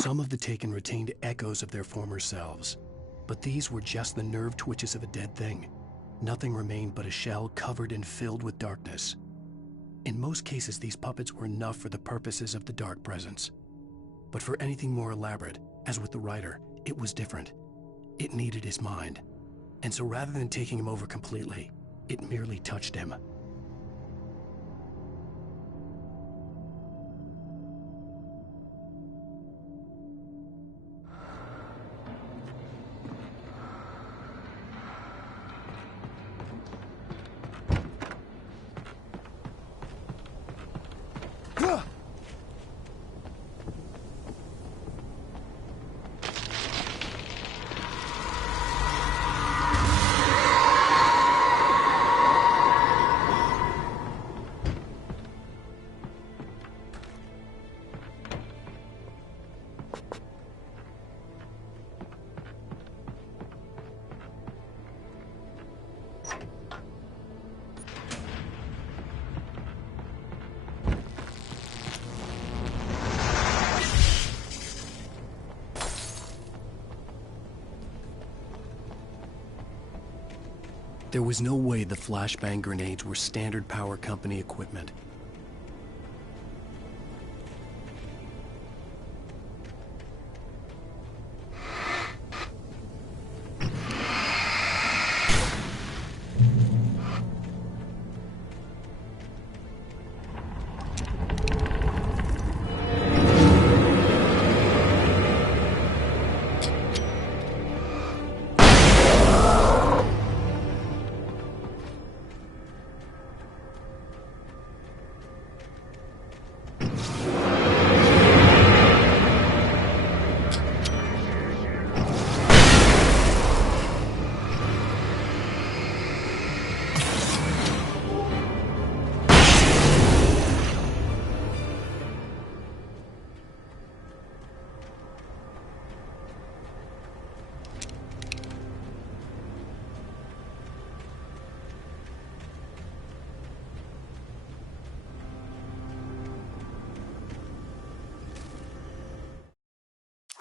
Some of the taken retained echoes of their former selves, but these were just the nerve twitches of a dead thing. Nothing remained but a shell covered and filled with darkness. In most cases, these puppets were enough for the purposes of the dark presence. But for anything more elaborate, as with the writer, it was different. It needed his mind. And so rather than taking him over completely, it merely touched him. There was no way the flashbang grenades were standard power company equipment.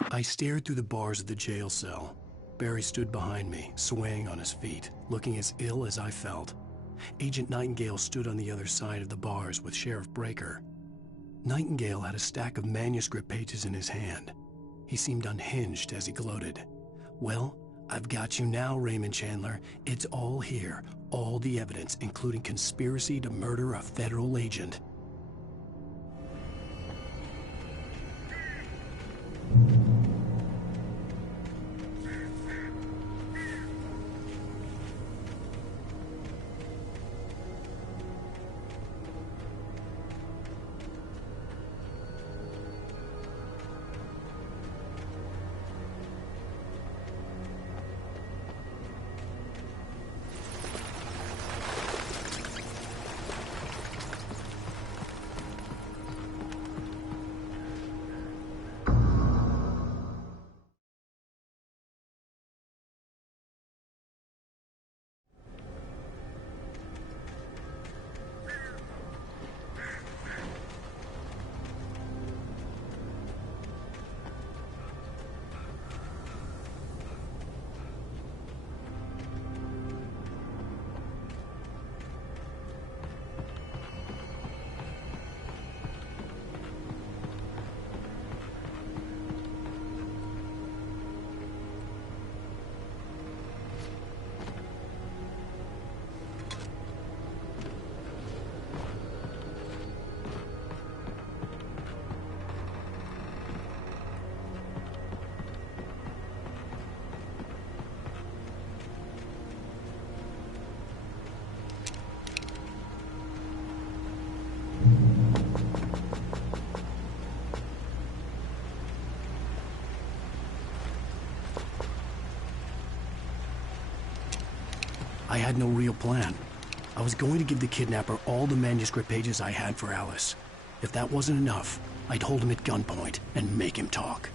I stared through the bars of the jail cell. Barry stood behind me, swaying on his feet, looking as ill as I felt. Agent Nightingale stood on the other side of the bars with Sheriff Breaker. Nightingale had a stack of manuscript pages in his hand. He seemed unhinged as he gloated. "Well, I've got you now, Raymond Chandler. It's all here. All the evidence, including conspiracy to murder a federal agent." I had no real plan. I was going to give the kidnapper all the manuscript pages I had for Alice. If that wasn't enough, I'd hold him at gunpoint and make him talk.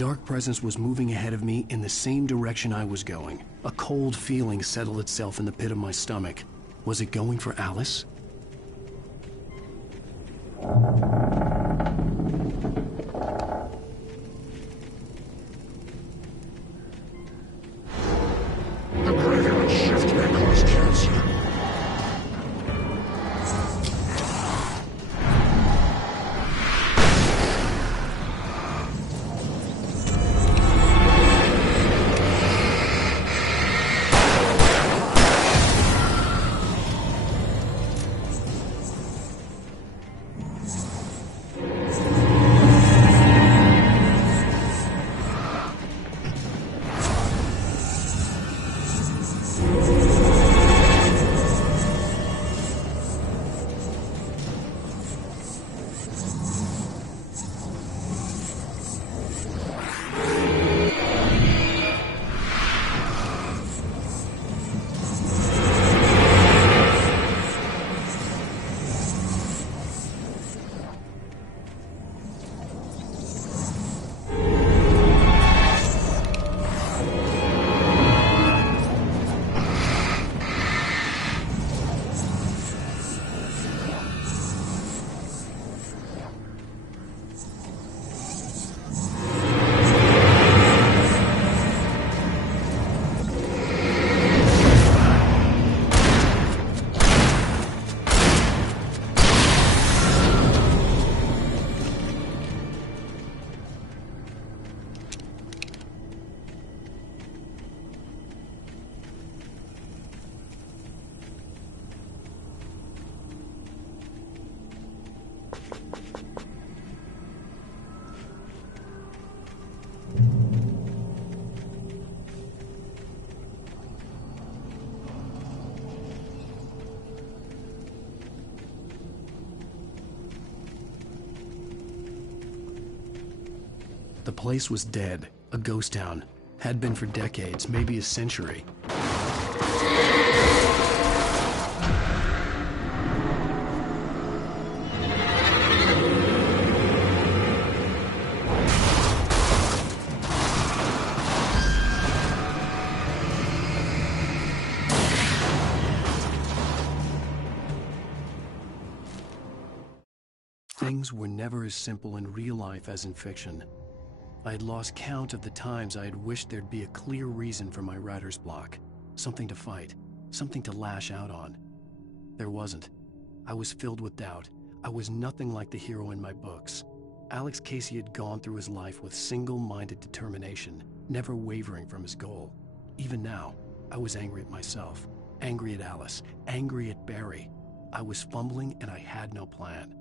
dark presence was moving ahead of me in the same direction I was going. A cold feeling settled itself in the pit of my stomach. Was it going for Alice? The graveyard shift may cause cancer. The place was dead, a ghost town. Had been for decades, maybe a century. Things were never as simple in real life as in fiction. I had lost count of the times I had wished there'd be a clear reason for my writer's block. Something to fight, something to lash out on. There wasn't. I was filled with doubt. I was nothing like the hero in my books. Alex Casey had gone through his life with single-minded determination, never wavering from his goal. Even now, I was angry at myself, angry at Alice, angry at Barry. I was fumbling and I had no plan.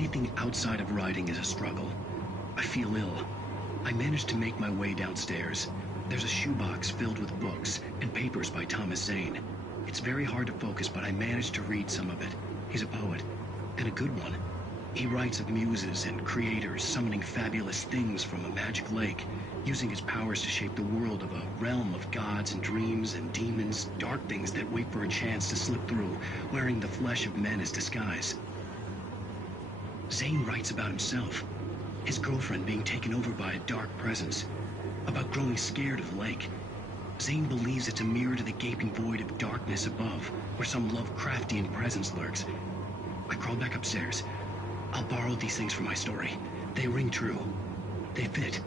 Anything outside of writing is a struggle. I feel ill. I managed to make my way downstairs. There's a shoebox filled with books and papers by Thomas Zane. It's very hard to focus, but I managed to read some of it. He's a poet, and a good one. He writes of muses and creators summoning fabulous things from a magic lake, using his powers to shape the world of a realm of gods and dreams and demons, dark things that wait for a chance to slip through, wearing the flesh of men as disguise. Zane writes about himself, his girlfriend being taken over by a dark presence, about growing scared of the lake. Zane believes it's a mirror to the gaping void of darkness above, where some Lovecraftian presence lurks. I crawl back upstairs. I'll borrow these things for my story. They ring true. They fit.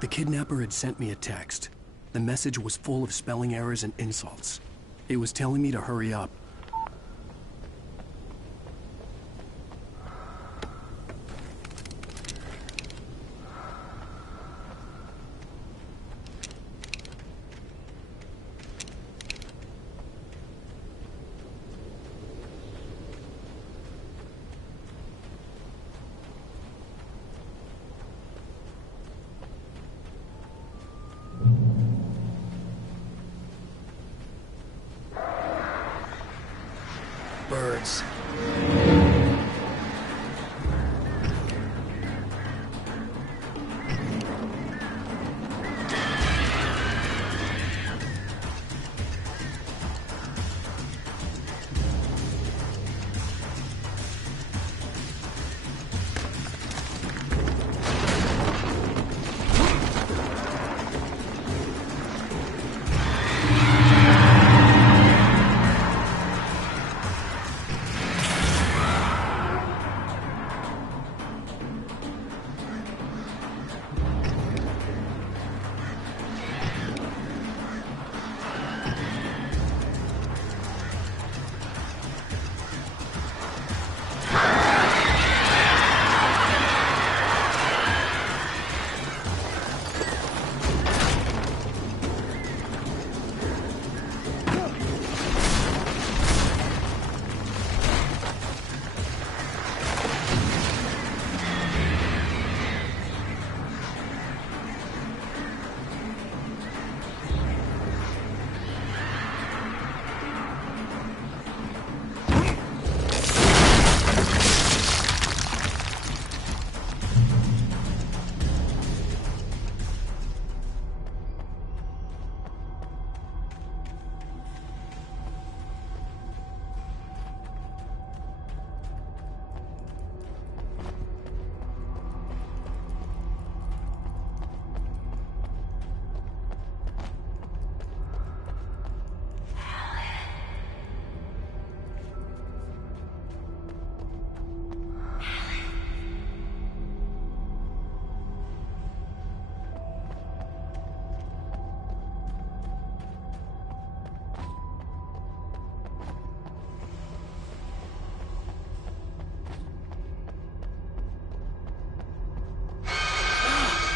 The kidnapper had sent me a text. The message was full of spelling errors and insults. It was telling me to hurry up. Birds.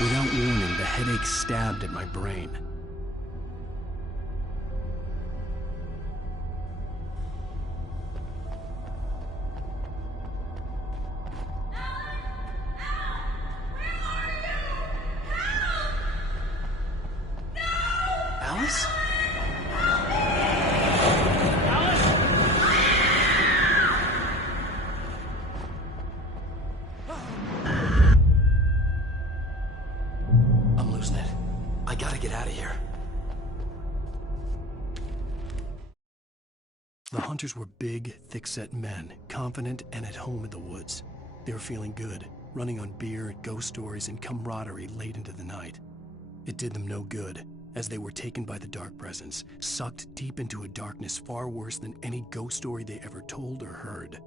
Without warning, the headache stabbed at my brain. Alan? Alice? I'm losing it. I gotta get out of here. The hunters were big, thick-set men, confident and at home in the woods. They were feeling good, running on beer, ghost stories, and camaraderie late into the night. It did them no good, as they were taken by the dark presence, sucked deep into a darkness far worse than any ghost story they ever told or heard.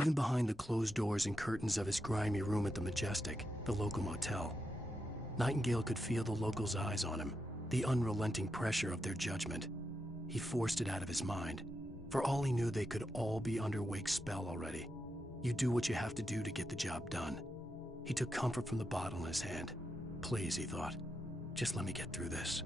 Even behind the closed doors and curtains of his grimy room at the Majestic, the local motel, Nightingale could feel the locals' eyes on him, the unrelenting pressure of their judgment. He forced it out of his mind. For all he knew, they could all be under Wake's spell already. You do what you have to do to get the job done. He took comfort from the bottle in his hand. Please, he thought, just let me get through this.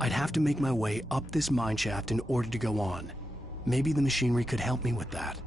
I'd have to make my way up this mineshaft in order to go on. Maybe the machinery could help me with that.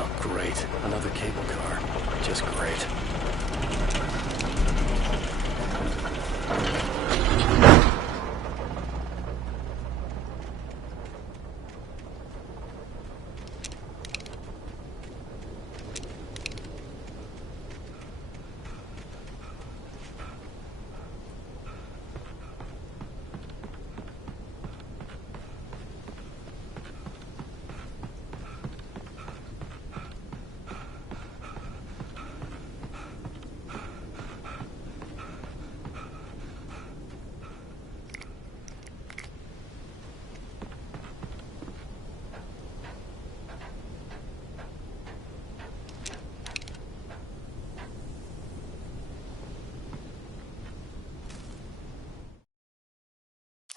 Oh, great. Another cable car. Just great.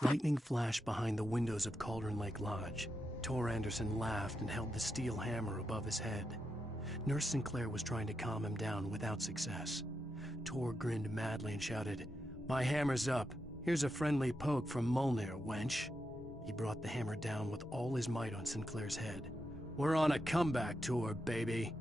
Lightning flashed behind the windows of Cauldron Lake Lodge. Tor Anderson laughed and held the steel hammer above his head. Nurse Sinclair was trying to calm him down without success. Tor grinned madly and shouted, "My hammer's up. Here's a friendly poke from Molnir, wench." He brought the hammer down with all his might on Sinclair's head. "We're on a comeback tour, baby."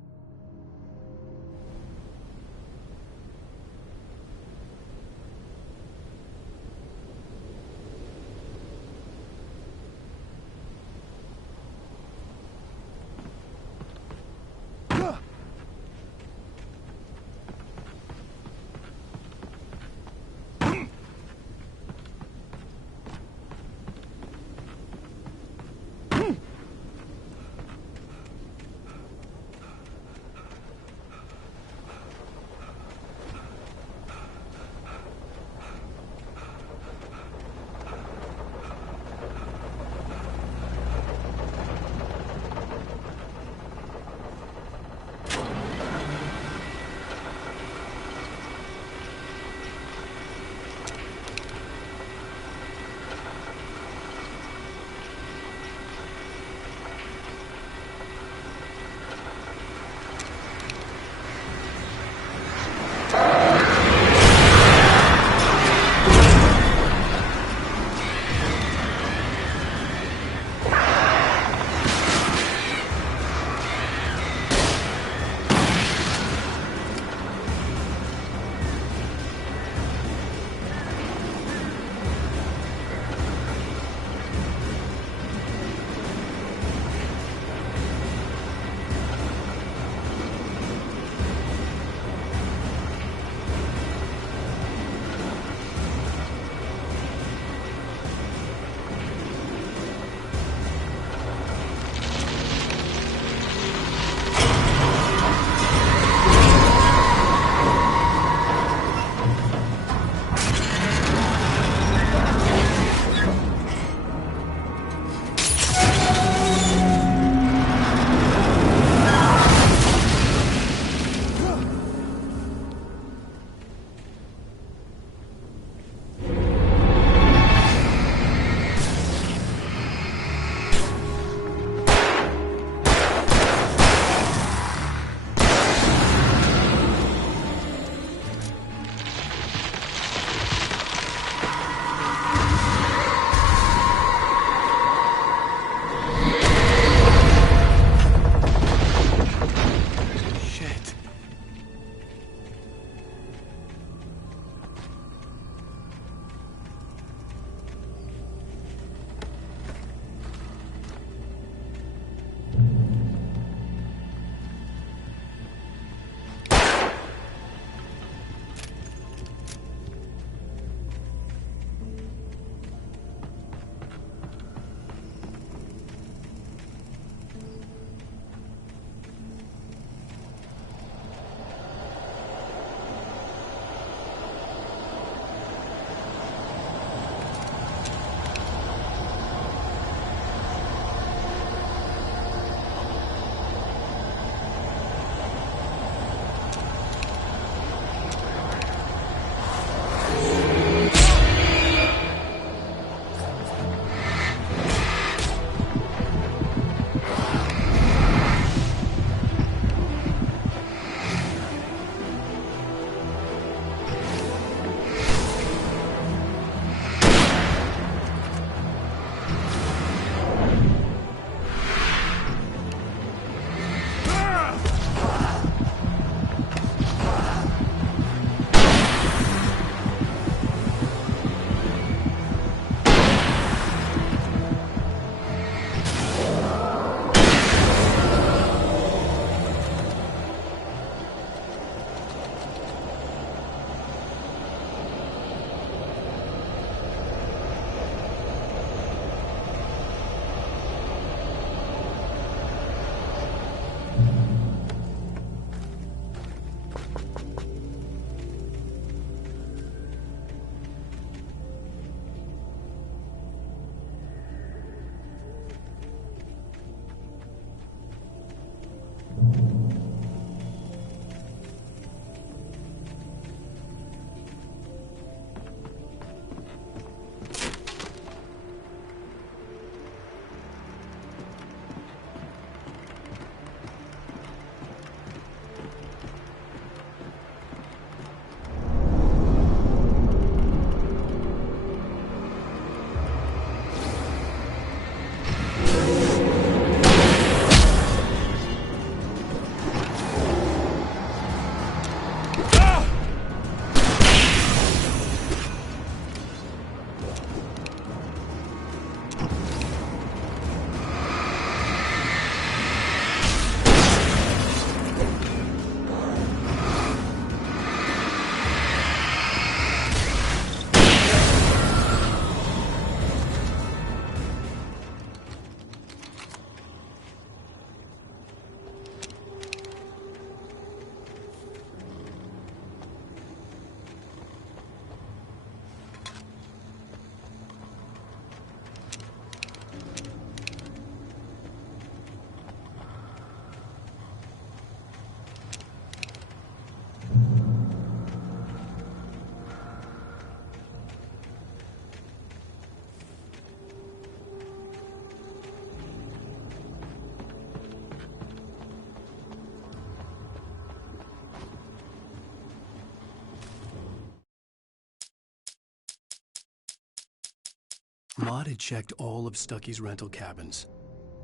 Mott had checked all of Stucky's rental cabins.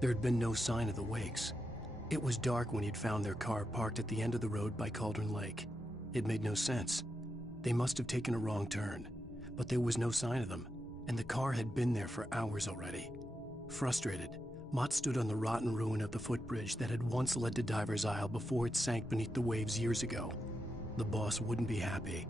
There had been no sign of the Wakes. It was dark when he'd found their car parked at the end of the road by Cauldron Lake. It made no sense. They must have taken a wrong turn, but there was no sign of them, and the car had been there for hours already. Frustrated, Mott stood on the rotten ruin of the footbridge that had once led to Diver's Isle before it sank beneath the waves years ago. The boss wouldn't be happy.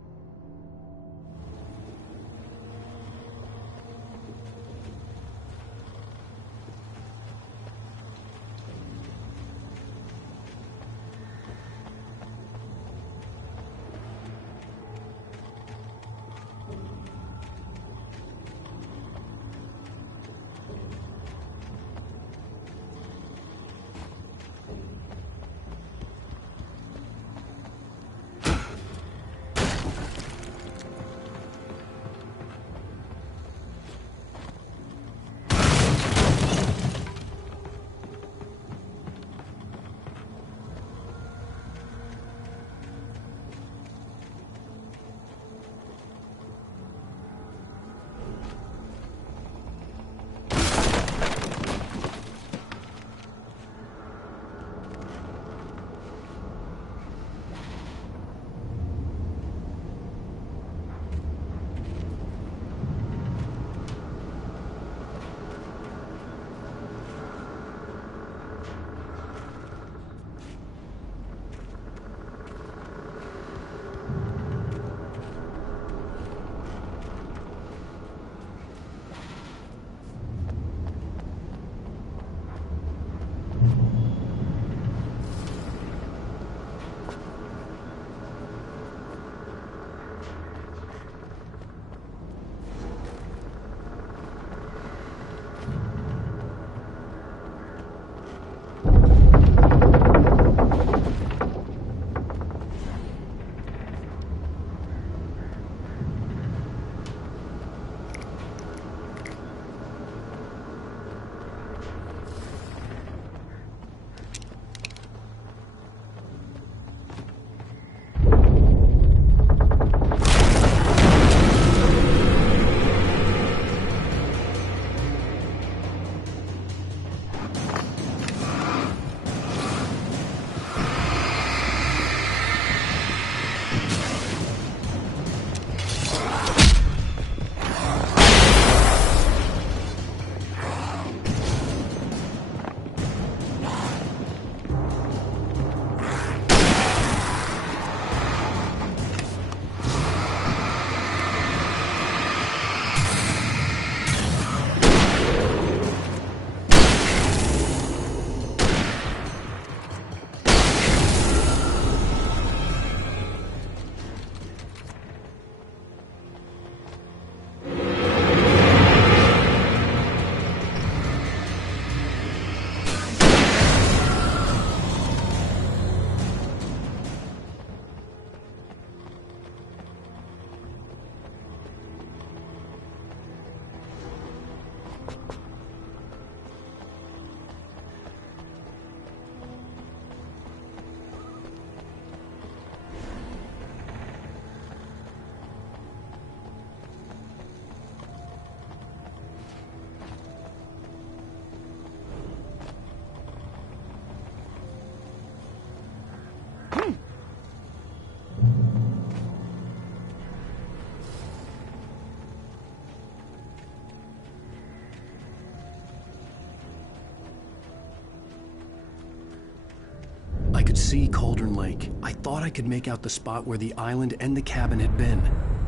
I could see Cauldron Lake. I thought I could make out the spot where the island and the cabin had been.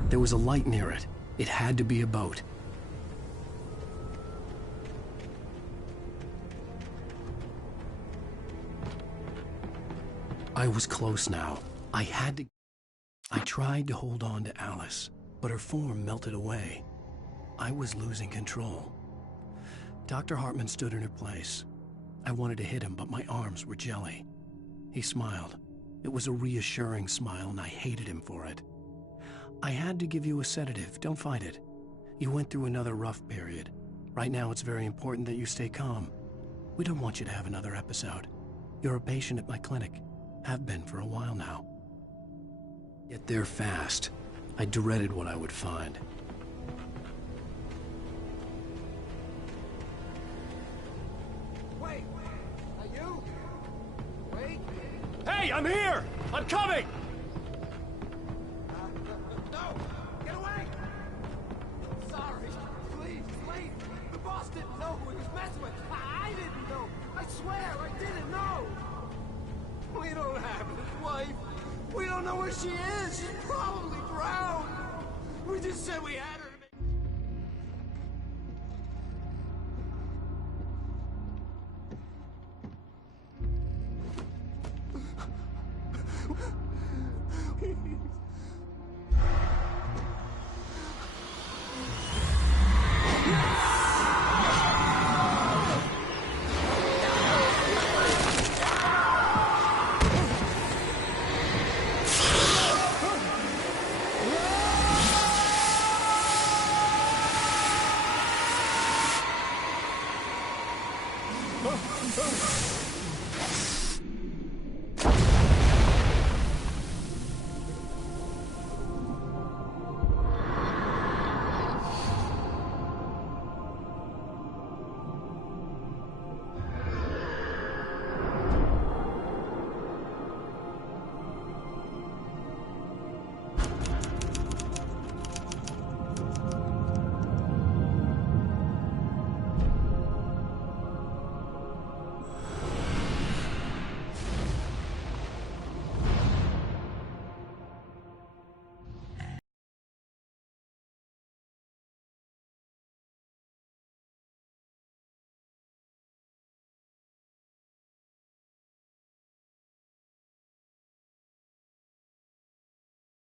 There was a light near it. It had to be a boat. I was close now. I tried to hold on to Alice, but her form melted away. I was losing control. Dr. Hartman stood in her place. I wanted to hit him, but my arms were jelly. He smiled. It was a reassuring smile, and I hated him for it. I had to give you a sedative. Don't fight it. You went through another rough period. Right now, it's very important that you stay calm. We don't want you to have another episode. You're a patient at my clinic. Have been for a while now. Get there fast. I dreaded what I would find. Hey, I'm here! I'm coming! No! Get away! Sorry. Please, please. The boss didn't know who he was messing with. I didn't know. I swear, I didn't know. We don't have his wife. We don't know where she is. She's probably drowned. We just said we had her.